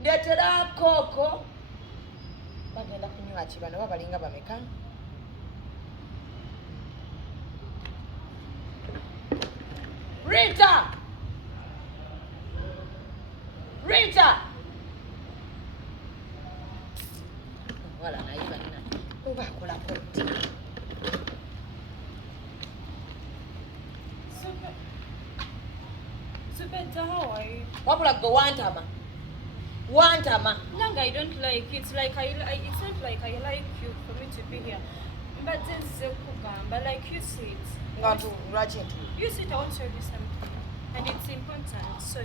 ndetera koko bagenda kunywa kibano babalinga bameka Rita wala naiba nina ubakola kotti Zubedah, how are you? wabula go wantama Nanga, I don't like it. It's like it's not like I like you for me to be here. But then Zekugamba, like you see it. You see it, I want to tell you something. And it's important. So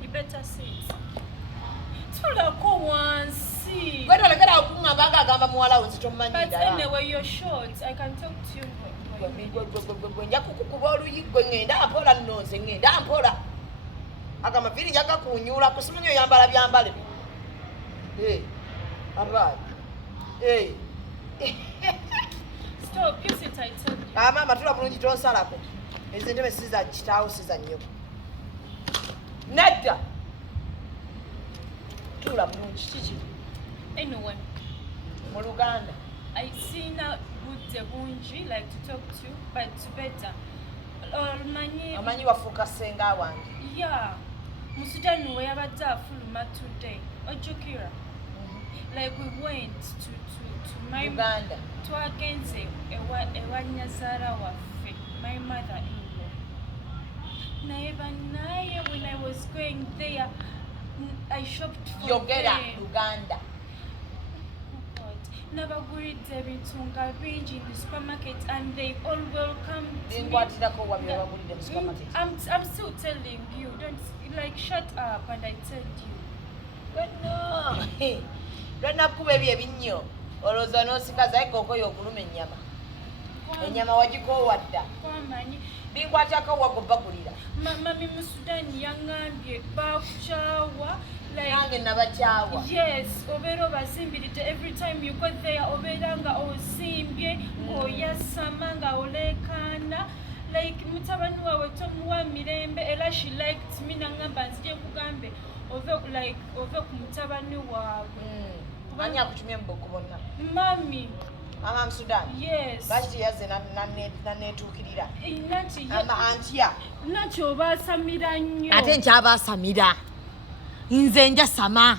you better see it. But anyway, you're short. I can talk to you. Akamafiri jaka kunyula kusimunyo yambala byambale alright Stop, you sit tight. Mama tula bulungi tosalako ezintebe siza kitaawo siza nnyo nedda tula bulungi kiki Anyway, mu Luganda I see now good bunji like to talk to you, but better. Amanyi wafuuka senga wange. Yeah. Musudani we yabadde afuluma today. Ojukira. Like we went to my Uganda. Twagenze ewa Nazaala waffe, my mother-in-law. Naye when I was going there, I shopped for Yogera Uganda. Nabagulidde ebintu nga bingi in the supermarket and they all welcomed me. I'm still telling you, don't like shut up and I tell you. No. Lwenakuba ebyo ebinnyo olowooza n'osikaza aye koko y'okuluma ennyama. Ennyama wagikoowa dda. Kwamanyi. Binkwatako wagobagulira. Mami mu Sudani yaŋŋambye bakukyawa. Nange nabakyawa. Yes, obeera obazimbirite every time you go there obeera nga osimbye ng'oyasama nga oleekaana like mutabani wawe tomuwa mirembe era she liked me naŋŋamba nzije kugambe ove ku mutabani waabwe. Ani akutumye mu bokko bonna? Mami. Mama Sudan. Yes. Baki yazze naneetuukirira. Antya. Nati obaasamira nnyo. Ate nkyabaasamira. Nze njasama.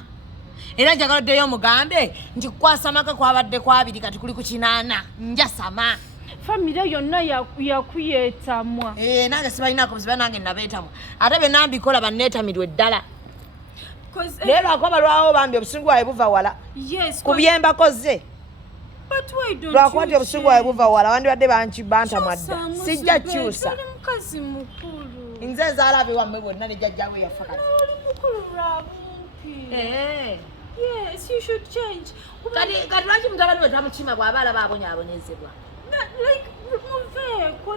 Era njagala oddeyo mugambe nti kwasamaka kwabadde kwabiri kati kuli ku 8. Njasama. Family yonna yakuyeetamwa. Nange sibalinaako buziba nange nabeetamwa. Ate be nambikola banneetamirwe ddala. Leero akoba lwawo bambi obusungu bwawe buva wala. Yes. Ku byemba kozze. But why don't lwakuba nti obusungu bwawe buva wala wandibadde bantamwa dda. Sijja kyusa. Oli mukazi mukulu. Nze nzaalabe wammwe bonna ne jjajjawe yafa kati. Oli mukulu lwabumpi. Yes, you should change. Kati lwaki mutabani we tamukima bw'aba alaba abonyaabonyezebwa? Like,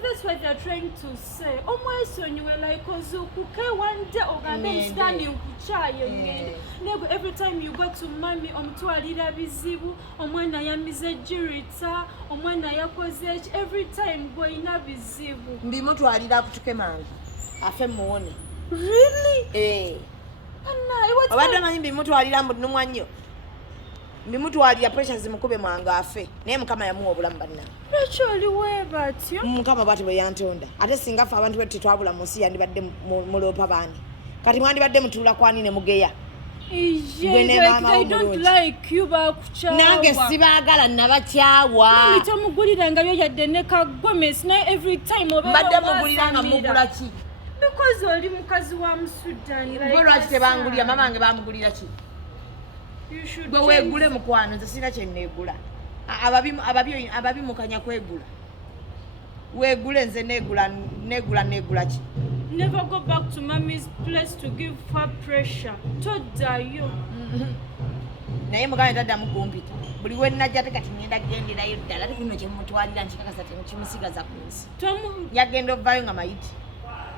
that's what they're trying to say. Omwesonyiwe like ozukuke one day ogambe standing kuchayo ngende. Nego every time you go to mommy omutwalira bizibu, omwana yamize jirita, omwana yakoze every time go ina bizibu. Mbimutwalira kutuke mangi. Afe muone. Really? Anna, what's Obadde manyi mbimutwalira munumwa nnyo. Mbimutwalira pressure zimukube mwanga afe. Naye Mukama yamuwa obulamu banna. Actually we batyo. Mukama bw'ati bwe yantonda. Ate singa ffe abantu betu tetwabula mu nsi yandibadde muloopa baani. Kati mwandibadde mutuula kwani ne mugeya. I don't like you bakuchawa. Nange sibaagala nabakyawa. Mami tamuguliranga byo yadde ne kagomesi na every time obeera. Mbadde muguliranga mugula ki? Because oli mukazi wa Musudani. Gwe lwaki tebangulira mamange bamugulira ki? You should gwe weegule mukwano nze sina kye nneegula. Ababimukanya kwegula. Weegule nze neegula ki? Never go back to mommy's place to give her pressure. Todayo. Naye mugabe taddamu kumpita. Buli we najja ate kati ngenda kugenderayo ddala. Ate kuno kye mumutwalira nkikakasa temukimusigaza ku nsi. Yagenda ovaayo nga mayiti.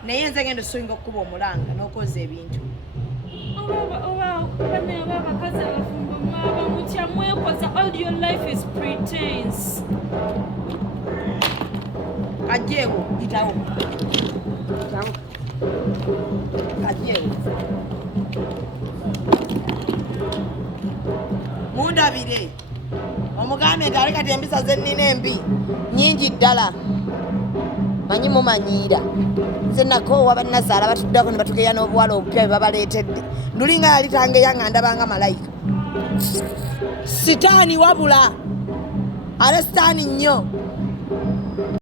Naye nze genda osoyinga okukuba omulanga n'okoza ebintu. All your life is pretense. Ajeyo, itawo. Ajeyo. mwelabire omugambe nti alekati empisa zennina embi nyingi ddala manyi mumanyiira nze nakoowa bannazaala batuddako ne batugeya n'obuwala obupya bwe babaleetedde ndulinga yali tangeya nga ndabanga malayika sitaani wabula ale sitaani nnyo